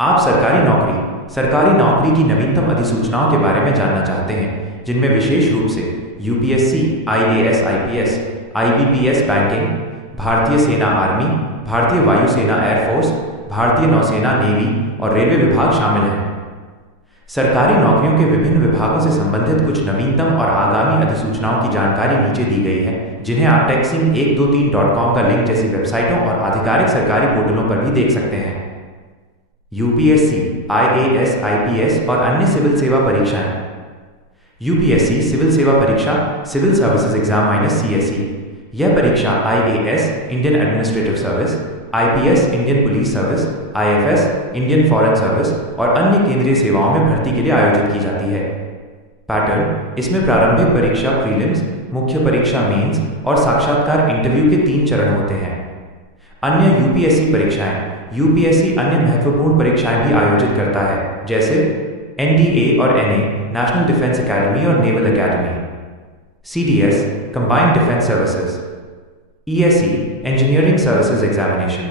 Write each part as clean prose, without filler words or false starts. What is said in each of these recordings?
आप सरकारी नौकरी की नवीनतम अधिसूचनाओं के बारे में जानना चाहते हैं, जिनमें विशेष रूप से UPSC, IAS, IPS, IBPS, banking, भारतीय सेना आर्मी, भारतीय वायुसेना एयरफोर्स, भारतीय नौसेना नेवी और रेलवे विभाग शामिल हैं। सरकारी नौकरियों के विभिन्न विभागों से संबंधित कुछ नवीनतम और आगामी अधिसूचनाओं की जानकारी नीचे दी गई है, जिन्हें आप techsing123.com का लिंक जैसी वेबसाइटों और आधिकारिक सरकारी पोर्टलों पर भी देख सकते हैं। यूपीएससी, आईएएस, आईपीएस और अन्य सिविल सेवा परीक्षाएं। यूपीएससी सिविल सेवा परीक्षा, civil services exam minus CSE. यह परीक्षा IAS, Indian administrative service, IPS, Indian police service, IFS, Indian foreign service और अन्य केंद्रीय सेवाओं में भर्ती के लिए आयोजित की जाती है। पैटर्न: इसमें प्रारंभिक परीक्षा प्रीलिम्स, मुख्य परीक्षा मेंस और साक्षात्कार इंटरव्यू के 3 चरण होते हैं। अन्य यूपीएससी परीक्षाएं: यूपीएससी अन्य महत्वपूर्ण परीक्षाएं भी आयोजित करता है, जैसे एनडीए और एनए, नेशनल डिफेंस एकेडमी और naval academy, CDS, combined defence services, ESC, engineering services examination,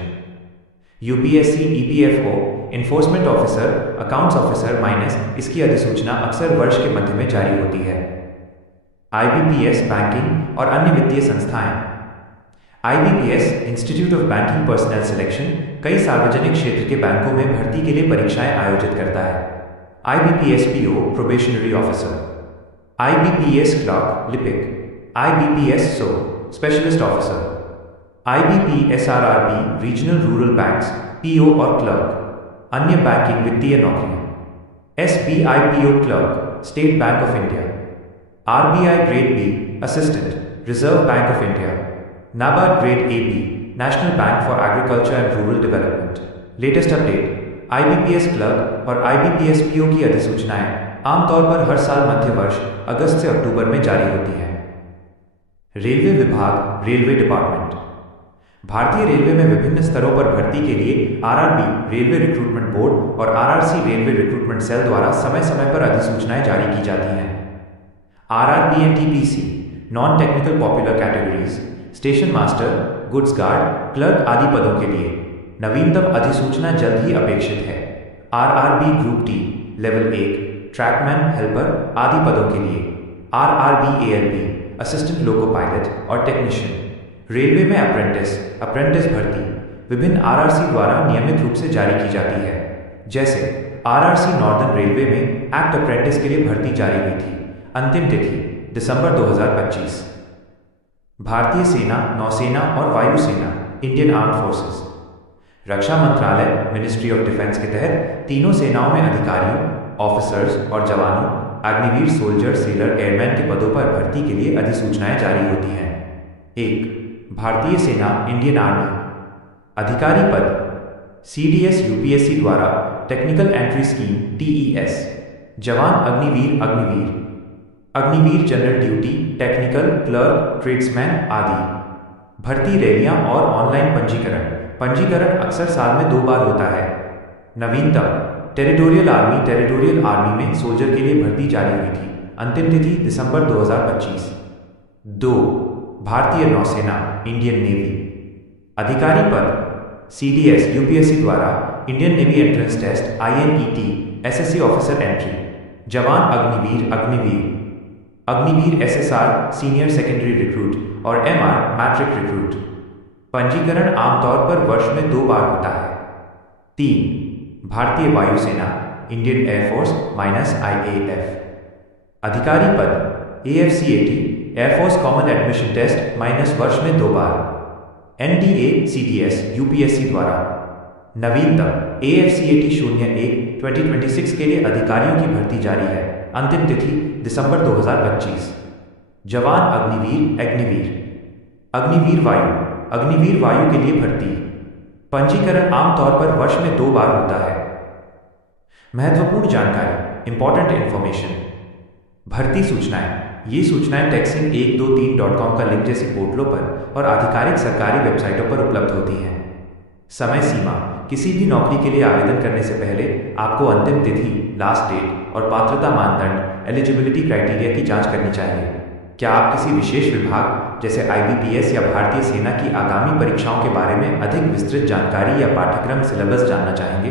UPSC EPFO, enforcement officer, accounts officer minus, इसकी अधिसूचना अक्सर वर्ष के मध्य में जारी होती है। आईबीपीएस, बैंकिंग और अन्य वित्तीय संस्थाएं। IBPS, institute of banking personal selection, कई सार्वजनिक क्षेत्र के बैंकों में भर्ती के लिए परीक्षाएं आयोजित करता है। IBPS PO, probationary officer, IBPS clerk, लिपिक, IBPS SO, specialist officer, IBPS RRB, regional rural banks, PO और क्लर्क, अन्य बैंकिंग वित्तीय नौकरियां, SBI PO clerk, State Bank of India, RBI grade B, assistant, Reserve Bank of India, NABARD grade A B, National Bank for Agriculture and Rural Development. Latest update: IBPS clerk और IBPS PO की अधिसूचनाएं आमतौर पर हर साल मध्य वर्ष अगस्त से अक्टूबर में जारी होती हैं। रेलवे विभाग, रेलवे डिपार्टमेंट। भारतीय रेलवे में विभिन्न स्तरों पर भर्ती के लिए आरआरबी, रेलवे रिक्रूटमेंट बोर्ड और आरआरसी, रेलवे रिक्रूटमेंट सेल द्वारा समय समय पर अधिसूचनाएं जारी की जाती हैं। RRB NTPC, non technical popular categories, station master, goods guard, clerk आदि पदों के लिए नवीनतम अधिसूचना जल्द ही अपेक्षित है। RRB group T, level 1, trackman, helper आदि पदों के लिए RRB ALP, assistant loco pilot और टेक्नीशियन। रेलवे में अप्रेंटिस भर्ती विभिन्न आरआरसी द्वारा नियमित रूप से जारी की जाती है, जैसे आरआरसी नॉर्दर्न रेलवे में एक्ट अप्रेंटिस के लिए भर्ती जारी हुई थी। अंतिम तिथि दिसंबर 2025। भारतीय सेना, नौसेना और वायुसेना, इंडियन आर्म्ड फोर्सेस। रक्षा मंत्रालय, मिनिस्ट्री ऑफ डिफेंस के तहत तीनों सेनाओं में अधिकारियों, ऑफिसर्स और जवानों, अग्निवीर, सोल्जर, सेलर, एयरमैन के पदों पर भर्ती के लिए अधिसूचनाएं जारी होती हैं। 1. भारतीय सेना, इंडियन आर्मी। अधिकारी पद: सीडीएस यूपीएससी द्वारा टेक्निकल एंट्री स्कीम टीईएस, जवान Agniveer general duty, technical, clerk, tradesman आदि। भर्ती रैलियां और ऑनलाइन पंजीकरण अक्सर साल में 2 बार होता है। नवीनतम: टेरिटोरियल आर्मी में सोल्जर के लिए भर्ती जारी हुई थी। अंतिम तिथि दिसंबर 2025। 2. भारतीय नौसेना, इंडियन नेवी। अधिकारी पद: सीडीएस यूपीएससी द्वारा Indian Navy entrance test INET, SSC officer entry, जवान Agniveer SSR, senior secondary recruit और एमआर, मैट्रिक रिक्रूट। पंजीकरण आमतौर पर वर्ष में 2 बार होता है। 3. भारतीय वायुसेना, इंडियन एयरफोर्स माइनस आईएएफ। अधिकारी पद: AFCAT, air force common admission test minus वर्ष में 2 बार। एनडीए सीडीएस यूपीएससी द्वारा। नवीनतम: एएफसीएटी 01 2026 के लिए अधिकारियों की भर्ती जारी है। अंतिम तिथि दिसंबर 2025। जवान अग्निवीर वायु के लिए भर्ती। पंजीकरण आमतौर पर वर्ष में 2 बार होता है। महत्वपूर्ण जानकारी, इंपॉर्टेंट इंफॉर्मेशन। भर्ती सूचनाएं: ये सूचनाएं techsing123.com का लिंक जैसे पोर्टलों पर और आधिकारिक सरकारी वेबसाइटों पर उपलब्ध होती हैं। समय सीमा: किसी भी नौकरी के लिए आवेदन करने से पहले आपको अंतिम तिथि, लास्ट डेट और पात्रता मानदंड, एलिजिबिलिटी क्राइटेरिया की जांच करनी चाहिए। क्या आप किसी विशेष विभाग जैसे आईबीपीएस या भारतीय सेना की आगामी परीक्षाओं के बारे में अधिक विस्तृत जानकारी या पाठ्यक्रम सिलेबस जानना चाहेंगे?